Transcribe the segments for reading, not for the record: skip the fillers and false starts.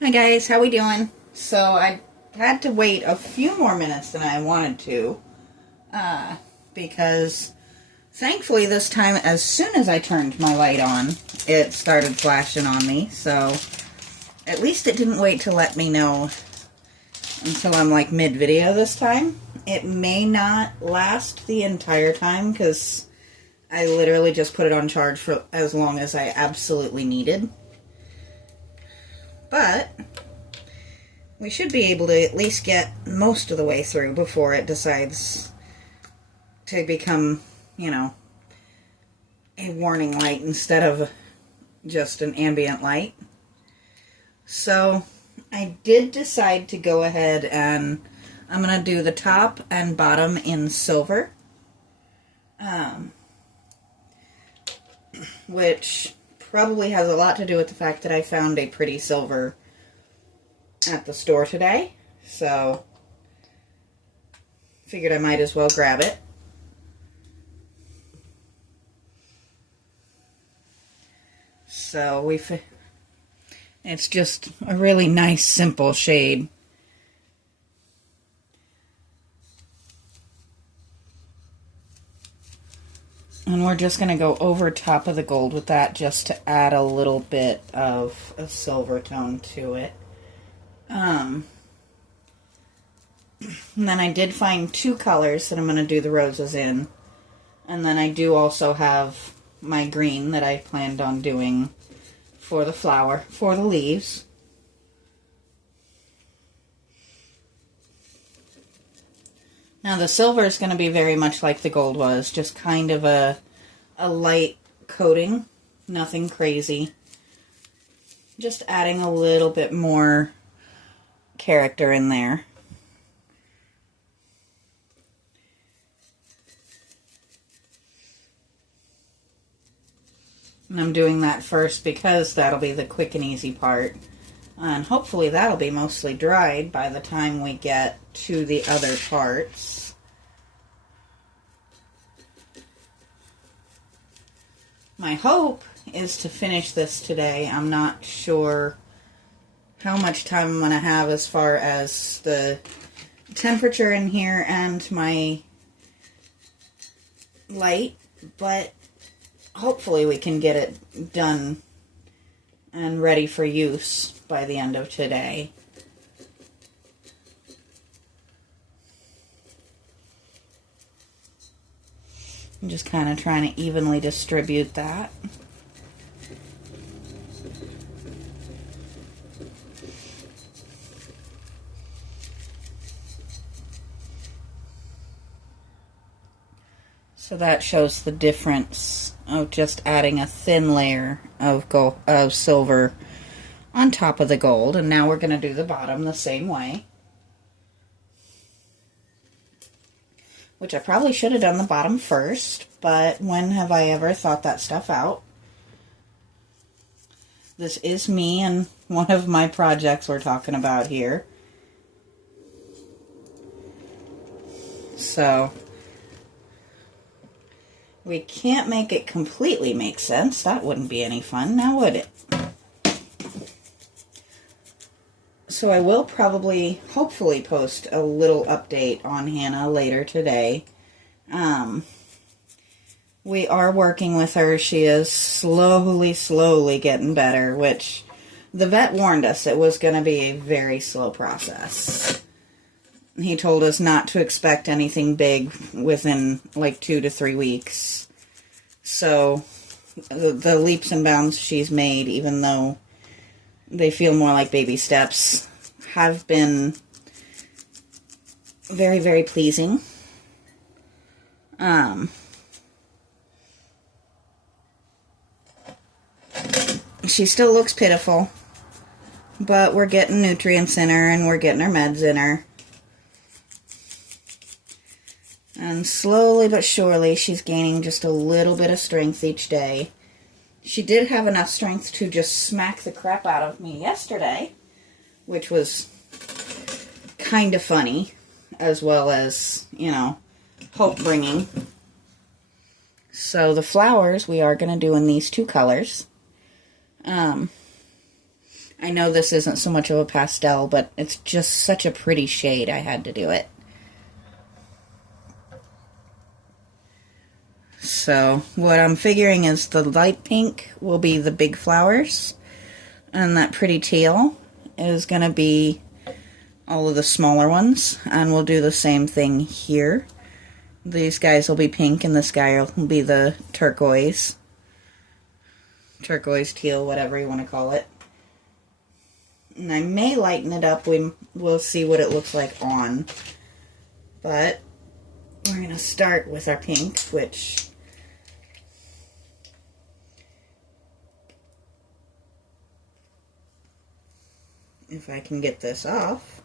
Hi guys, how we doing? So I had to wait a few more minutes than I wanted to, because thankfully this time, as soon as I turned my light on, it started flashing on me. So at least it didn't wait to let me know until I'm like mid-video this time. It may not last the entire time because I literally just put it on charge for as long as I absolutely needed. But we should be able to at least get most of the way through before it decides to become, a warning light instead of just an ambient light. So I did decide to go ahead and I'm going to do the top and bottom in silver, which probably has a lot to do with the fact that I found a pretty silver at the store today, so figured I might as well grab it. So it's just a really nice simple shade. And we're just going to go over top of the gold with that just to add a little bit of a silver tone to it. And then I did find two colors that I'm going to do the roses in. And then I do also have my green that I planned on doing for the flower, for the leaves. Now the silver is going to be very much like the gold was, just kind of a light coating, nothing crazy. Just adding a little bit more character in there. And I'm doing that first because that'll be the quick and easy part. And hopefully that'll be mostly dried by the time we get to the other parts. My hope is to finish this today. I'm not sure how much time I'm going to have as far as the temperature in here and my light, but hopefully we can get it done and ready for use by the end of today. I'm just kind of trying to evenly distribute that. So that shows the difference of just adding a thin layer of silver on top of the gold. And now we're going to do the bottom the same way. Which I probably should have done the bottom first, but when have I ever thought that stuff out? This is me and one of my projects we're talking about here. So we can't make it completely make sense. That wouldn't be any fun, now would it? So I will probably, hopefully, post a little update on Hannah later today. We are working with her. She is slowly getting better, which the vet warned us it was going to be a very slow process. He told us not to expect anything big within like 2 to 3 weeks. So the leaps and bounds she's made, even though they feel more like baby steps, have been very, very pleasing. She still looks pitiful, but we're getting nutrients in her and we're getting her meds in her. And slowly but surely, she's gaining just a little bit of strength each day. She did have enough strength to just smack the crap out of me yesterday, which was kind of funny, as well as, hope-bringing. So the flowers we are going to do in these two colors. I know this isn't so much of a pastel, but it's just such a pretty shade, I had to do it. So, what I'm figuring is the light pink will be the big flowers, and that pretty teal is going to be all of the smaller ones, and we'll do the same thing here. These guys will be pink, and this guy will be the turquoise, teal, whatever you want to call it. And I may lighten it up. We'll see what it looks like on. But we're going to start with our pink, which... if I can get this off.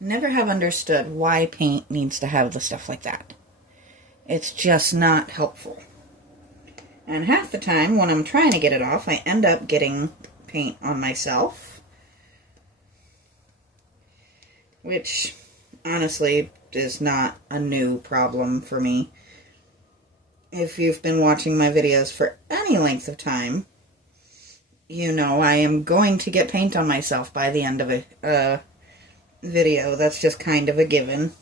Never have understood why paint needs to have the stuff like that. It's just not helpful. And half the time when I'm trying to get it off, I end up getting paint on myself. Which, honestly, is not a new problem for me. If you've been watching my videos for any length of time, you know I am going to get paint on myself by the end of a video. That's just kind of a given.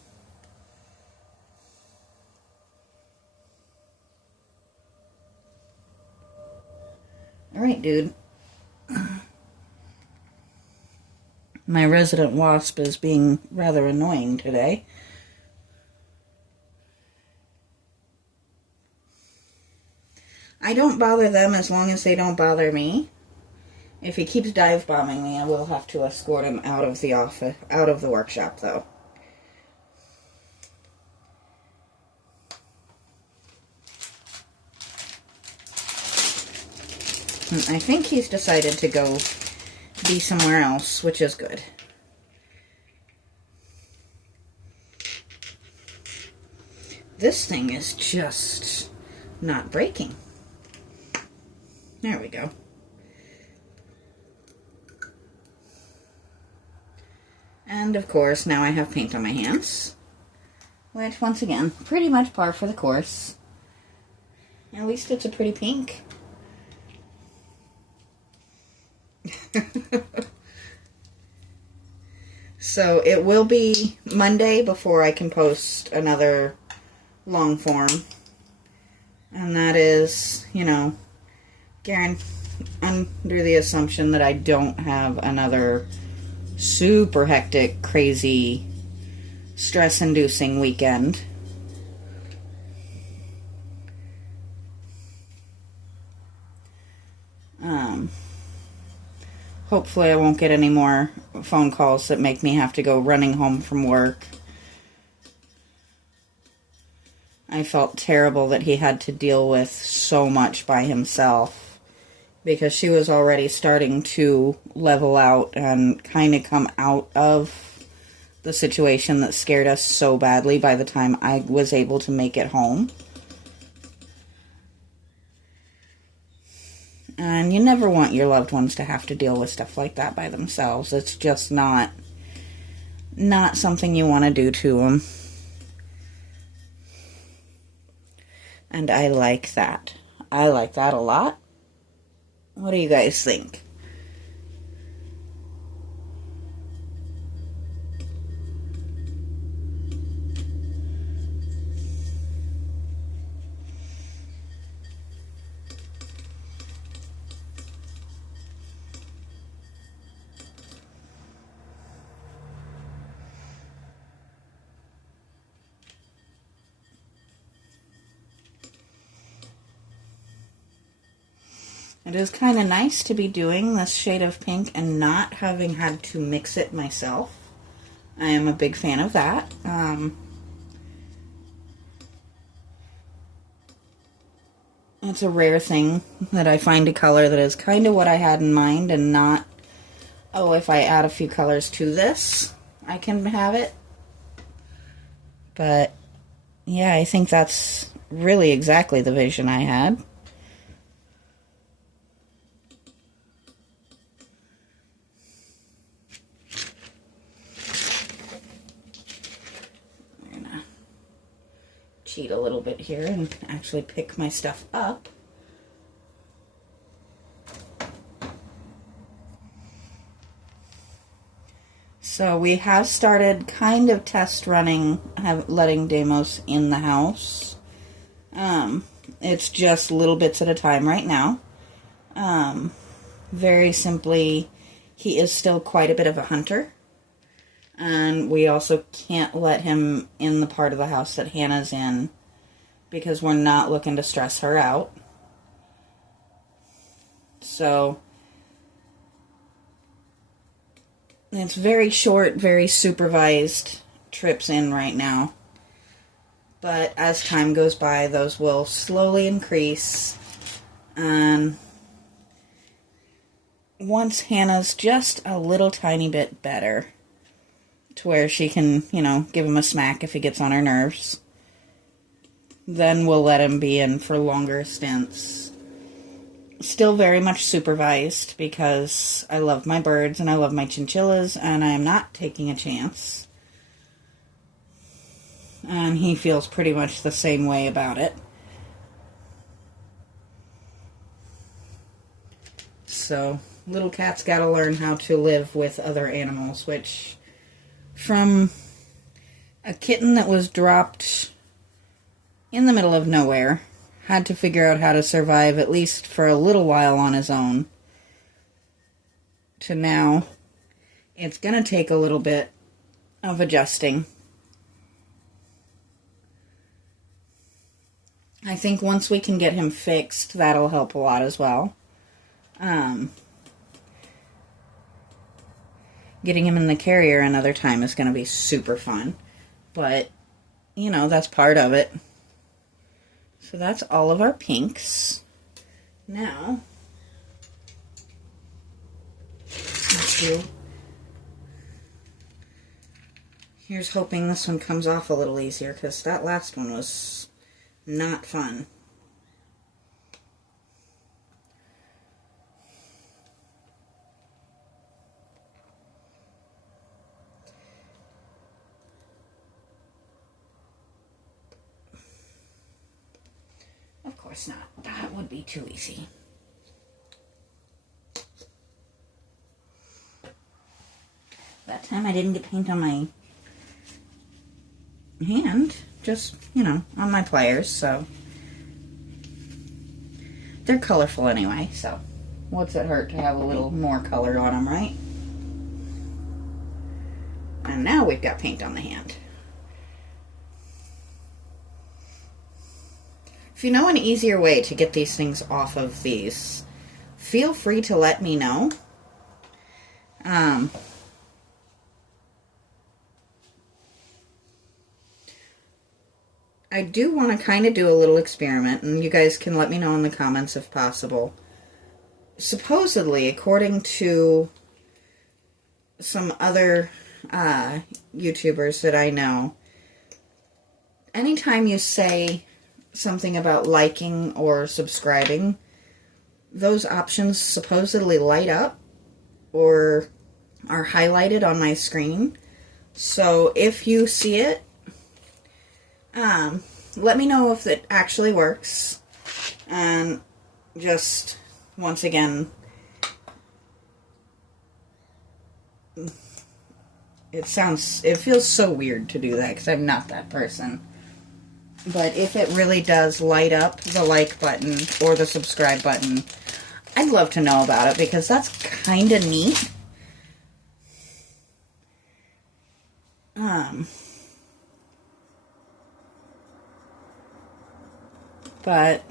Alright, dude. My resident wasp is being rather annoying today. I don't bother them as long as they don't bother me. If he keeps dive bombing me, I will have to escort him out of the workshop, though. I think he's decided to go be somewhere else, which is good. This thing is just not breaking. There we go. And of course, now I have paint on my hands. Which, once again, pretty much par for the course. At least it's a pretty pink. So it will be Monday before I can post another long form. And that is, you know, under the assumption that I don't have another super hectic, crazy, stress-inducing weekend. Hopefully I won't get any more phone calls that make me have to go running home from work. I felt terrible that he had to deal with so much by himself, because she was already starting to level out and kind of come out of the situation that scared us so badly by the time I was able to make it home. And you never want your loved ones to have to deal with stuff like that by themselves. It's just not something you want to do to them. And I like that. I like that a lot. What do you guys think? It is kind of nice to be doing this shade of pink and not having had to mix it myself. I am a big fan of that. It's a rare thing that I find a color that is kind of what I had in mind and not, oh, if I add a few colors to this, I can have it. But, yeah, I think that's really exactly the vision I had. Cheat a a little bit here and actually pick my stuff up. So we have started kind of test running, letting Deimos in the house. It's just little bits at a time right now. Very simply, he is still quite a bit of a hunter. And we also can't let him in the part of the house that Hannah's in because we're not looking to stress her out. So it's very short, very supervised trips in right now. But as time goes by, those will slowly increase. And once Hannah's just a little tiny bit better, to where she can, give him a smack if he gets on her nerves, then we'll let him be in for longer stints. Still very much supervised because I love my birds and I love my chinchillas and I'm not taking a chance. And he feels pretty much the same way about it. So, little cat's got to learn how to live with other animals, which, from a kitten that was dropped in the middle of nowhere, had to figure out how to survive at least for a little while on his own, to now, it's going to take a little bit of adjusting. I think once we can get him fixed, that'll help a lot as well. Getting him in the carrier another time is going to be super fun. But, that's part of it. So that's all of our pinks. Now, let's do... Here's hoping this one comes off a little easier, because that last one was not fun. Of course not. That would be too easy. That time I didn't get paint on my hand, just, on my pliers, so they're colorful anyway, so what's it hurt to have a little more color on them, right? And now we've got paint on the hand. If you know an easier way to get these things off of these, feel free to let me know. I do want to kind of do a little experiment, and you guys can let me know in the comments if possible. Supposedly, according to some other YouTubers that I know, anytime you say something about liking or subscribing, those options supposedly light up or are highlighted on my screen. So if you see it, let me know if it actually works. And just, once again, it feels so weird to do that because I'm not that person. But if it really does light up the like button or the subscribe button, I'd love to know about it because that's kind of neat. But,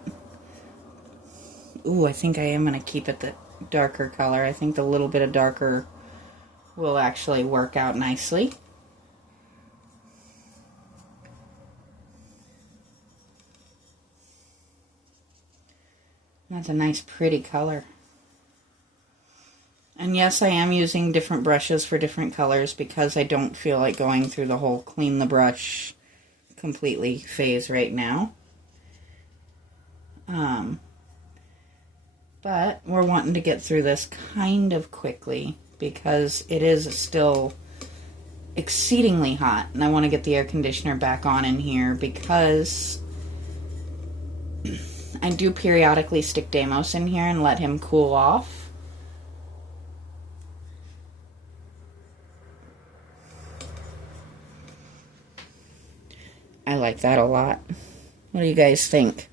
ooh, I think I am going to keep it the darker color. I think the little bit of darker will actually work out nicely. That's a nice, pretty color. And yes, I am using different brushes for different colors because I don't feel like going through the whole clean the brush completely phase right now. But we're wanting to get through this kind of quickly because it is still exceedingly hot, and I want to get the air conditioner back on in here because I do periodically stick Deimos in here and let him cool off. I like that a lot. What do you guys think?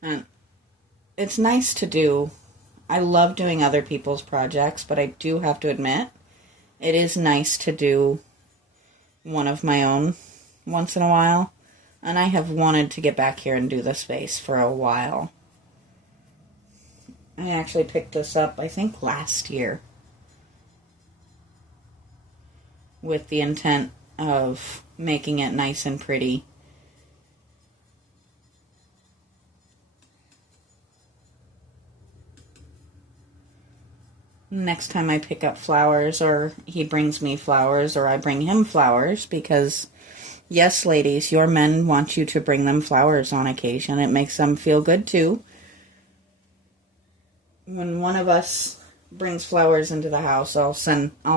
And it's nice to do. I love doing other people's projects, but I do have to admit, it is nice to do one of my own once in a while. And I have wanted to get back here and do this vase for a while. I actually picked this up, I think, last year, with the intent of making it nice and pretty. Next time I pick up flowers, or he brings me flowers, or I bring him flowers, because, yes, ladies, your men want you to bring them flowers on occasion. It makes them feel good, too. When one of us brings flowers into the house, I'll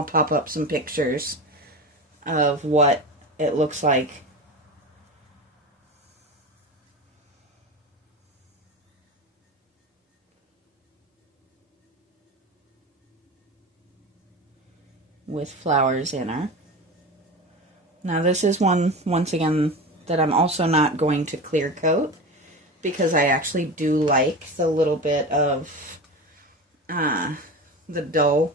pop up some pictures of what it looks like. With flowers in her. Now this is one, once again, that I'm also not going to clear coat, because I actually do like the little bit of the dull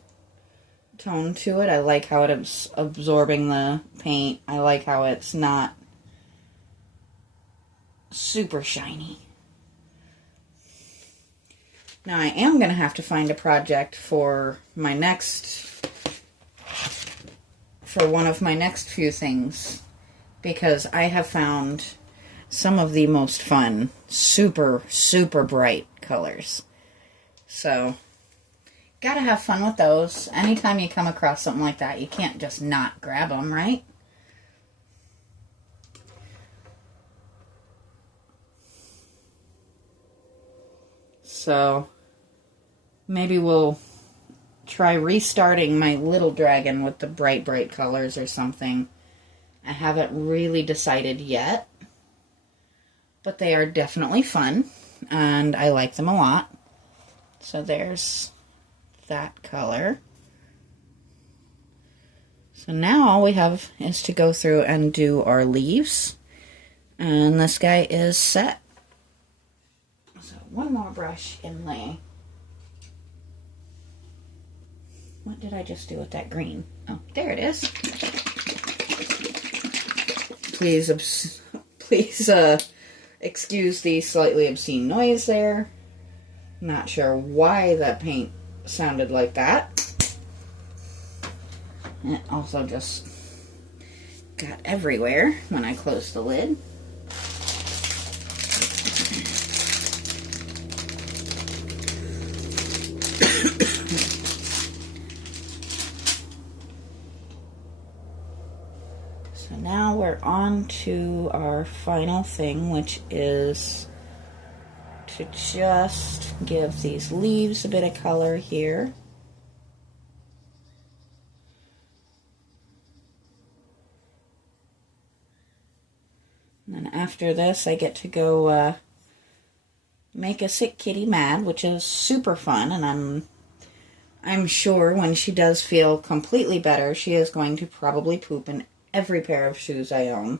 tone to it. I like how it's absorbing the paint. I like how it's not super shiny. Now I am going to have to find a project for my one of my next few things, because I have found some of the most fun, super, super bright colors. So, gotta have fun with those. Anytime you come across something like that, you can't just not grab them, right? So, maybe we'll try restarting my little dragon with the bright, bright colors or something. I haven't really decided yet, but they are definitely fun, and I like them a lot. So there's that color. So now all we have is to go through and do our leaves, and this guy is set. So one more brush inlay. What did I just do with that green? Oh, there it is. Please excuse the slightly obscene noise there. Not sure why that paint sounded like that. It also just got everywhere when I closed the lid. So now we're on to our final thing, which is to just give these leaves a bit of color here. And then after this, I get to go make a sick kitty mad, which is super fun, and I'm sure when she does feel completely better, she is going to probably poop in every pair of shoes I own.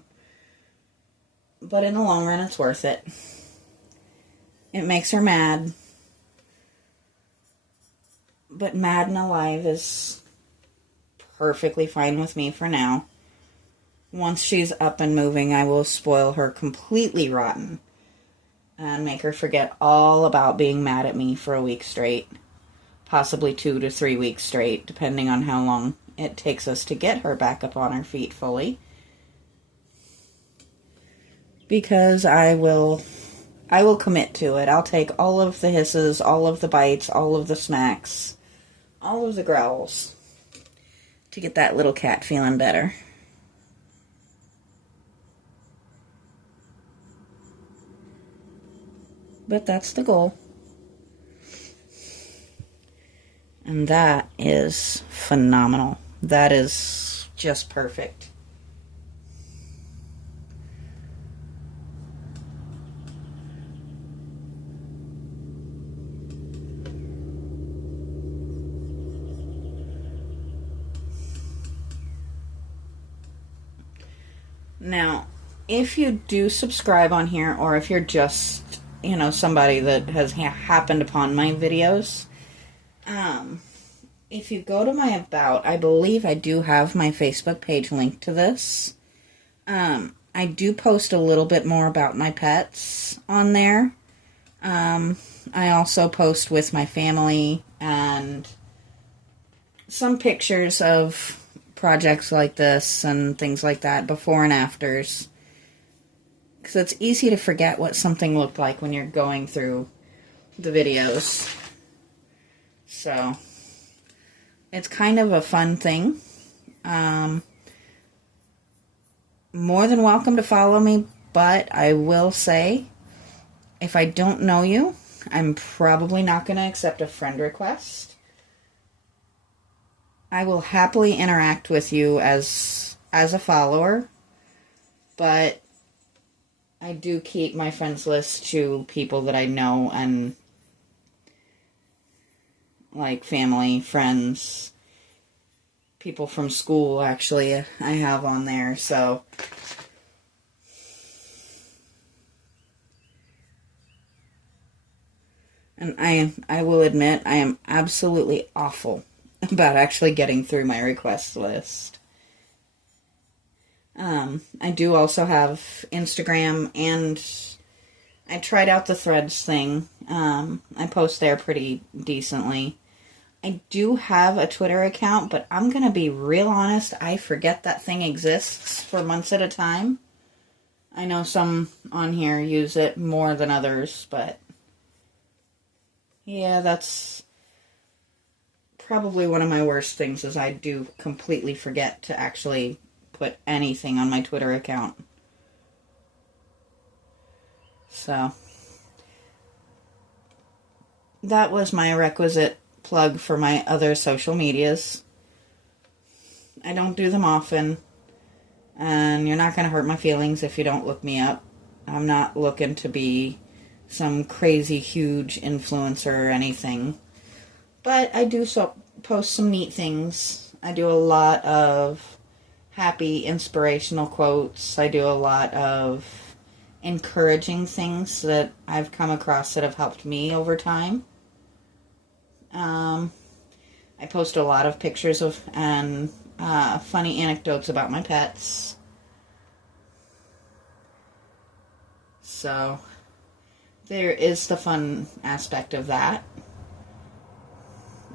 But in the long run, it's worth it. It makes her mad. But mad and alive is perfectly fine with me for now. Once she's up and moving, I will spoil her completely rotten and make her forget all about being mad at me for a week straight. Possibly 2 to 3 weeks straight, depending on how long it takes us to get her back up on her feet fully. Because I will commit to it. I'll take all of the hisses, all of the bites, all of the smacks, all of the growls to get that little cat feeling better. But that's the goal. And that is phenomenal. that is just perfect. Now, if you do subscribe on here, or if you're just, somebody that has happened upon my videos, if you go to my About, I believe I do have my Facebook page linked to this. I do post a little bit more about my pets on there. I also post with my family and some pictures of projects like this and things like that, before and afters. Because it's easy to forget what something looked like when you're going through the videos. So, it's kind of a fun thing. More than welcome to follow me, but I will say, if I don't know you, I'm probably not going to accept a friend request. I will happily interact with you as a follower, but I do keep my friends list to people that I know, and like family, friends, people from school, actually, I have on there, so. And I will admit, I am absolutely awful about actually getting through my request list. I do also have Instagram, and I tried out the Threads thing. I post there pretty decently. I do have a Twitter account, but I'm going to be real honest, I forget that thing exists for months at a time. I know some on here use it more than others, but yeah, that's probably one of my worst things, is I do completely forget to actually put anything on my Twitter account. So, that was my requisite plug for my other social medias. I don't do them often, and you're not going to hurt my feelings if you don't look me up. I'm not looking to be some crazy huge influencer or anything. But I do post some neat things. I do a lot of happy, inspirational quotes. I do a lot of encouraging things that I've come across that have helped me over time. I post a lot of pictures of and funny anecdotes about my pets. So, there is the fun aspect of that.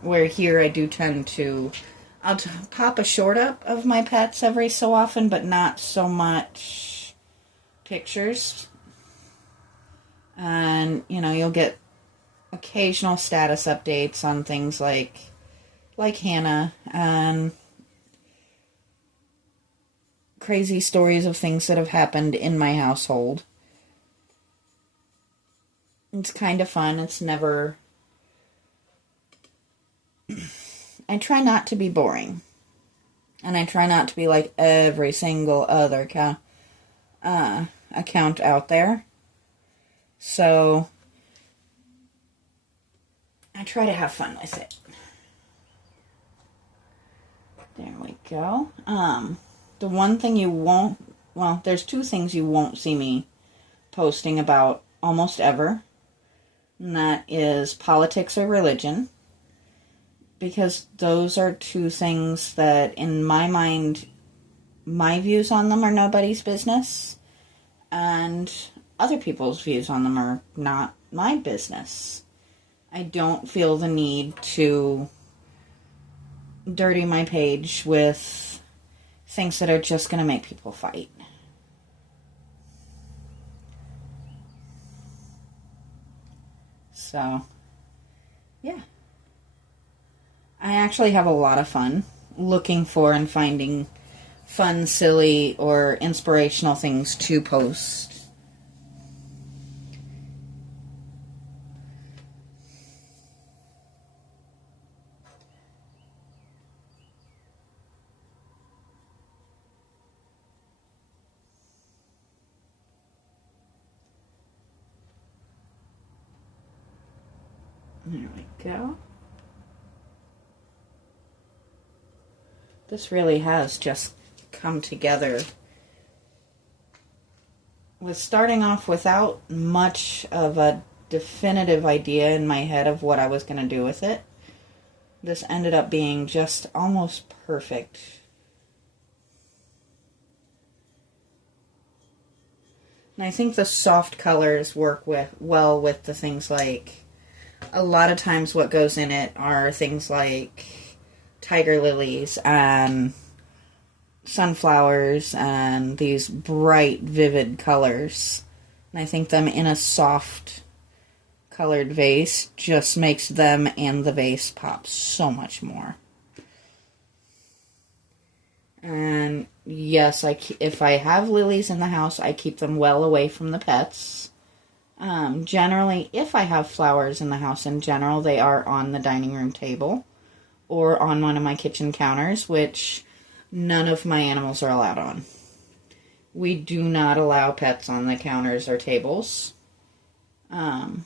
Where here I do tend to, I'll pop a short up of my pets every so often, but not so much pictures. And, you'll get occasional status updates on things like Hannah, and crazy stories of things that have happened in my household. It's kind of fun. It's never... I try not to be boring. And I try not to be like every single other account out there. So, I try to have fun with it. There we go. The one thing you won't... Well, there's two things you won't see me posting about almost ever. And that is politics or religion. Because those are two things that, in my mind, my views on them are nobody's business. And other people's views on them are not my business. I don't feel the need to dirty my page with things that are just going to make people fight. So, yeah. I actually have a lot of fun looking for and finding fun, silly, or inspirational things to post. There we go. This really has just come together with starting off without much of a definitive idea in my head of what I was going to do with it. This ended up being just almost perfect. And I think the soft colors work well with the things like, a lot of times what goes in it are things like tiger lilies and sunflowers and these bright, vivid colors. And I think them in a soft colored vase just makes them and the vase pop so much more. And yes, if I have lilies in the house, I keep them well away from the pets. Generally, if I have flowers in the house in general, they are on the dining room table or on one of my kitchen counters, which none of my animals are allowed on. We do not allow pets on the counters or tables. And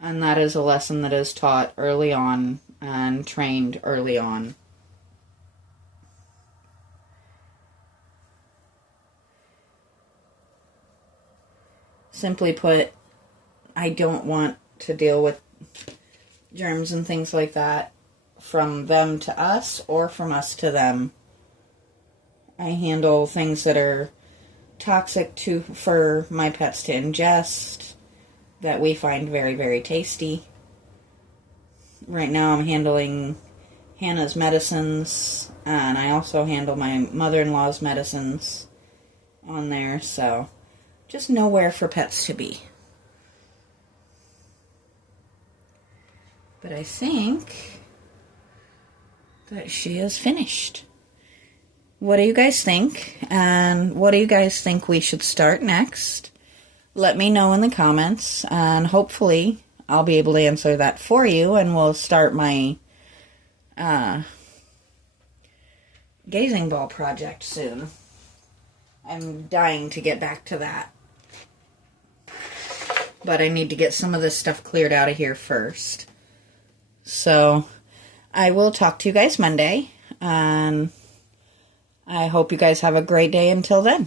that is a lesson that is taught early on and trained early on. Simply put, I don't want to deal with germs and things like that from them to us or from us to them. I handle things that are toxic for my pets to ingest, that we find very, very tasty. Right now I'm handling Hannah's medicines, and I also handle my mother-in-law's medicines on there, so just nowhere for pets to be. But I think that she is finished. What do you guys think? And what do you guys think we should start next? Let me know in the comments, and hopefully I'll be able to answer that for you, and we'll start my gazing ball project soon. I'm dying to get back to that. But I need to get some of this stuff cleared out of here first. So, I will talk to you guys Monday, and I hope you guys have a great day until then.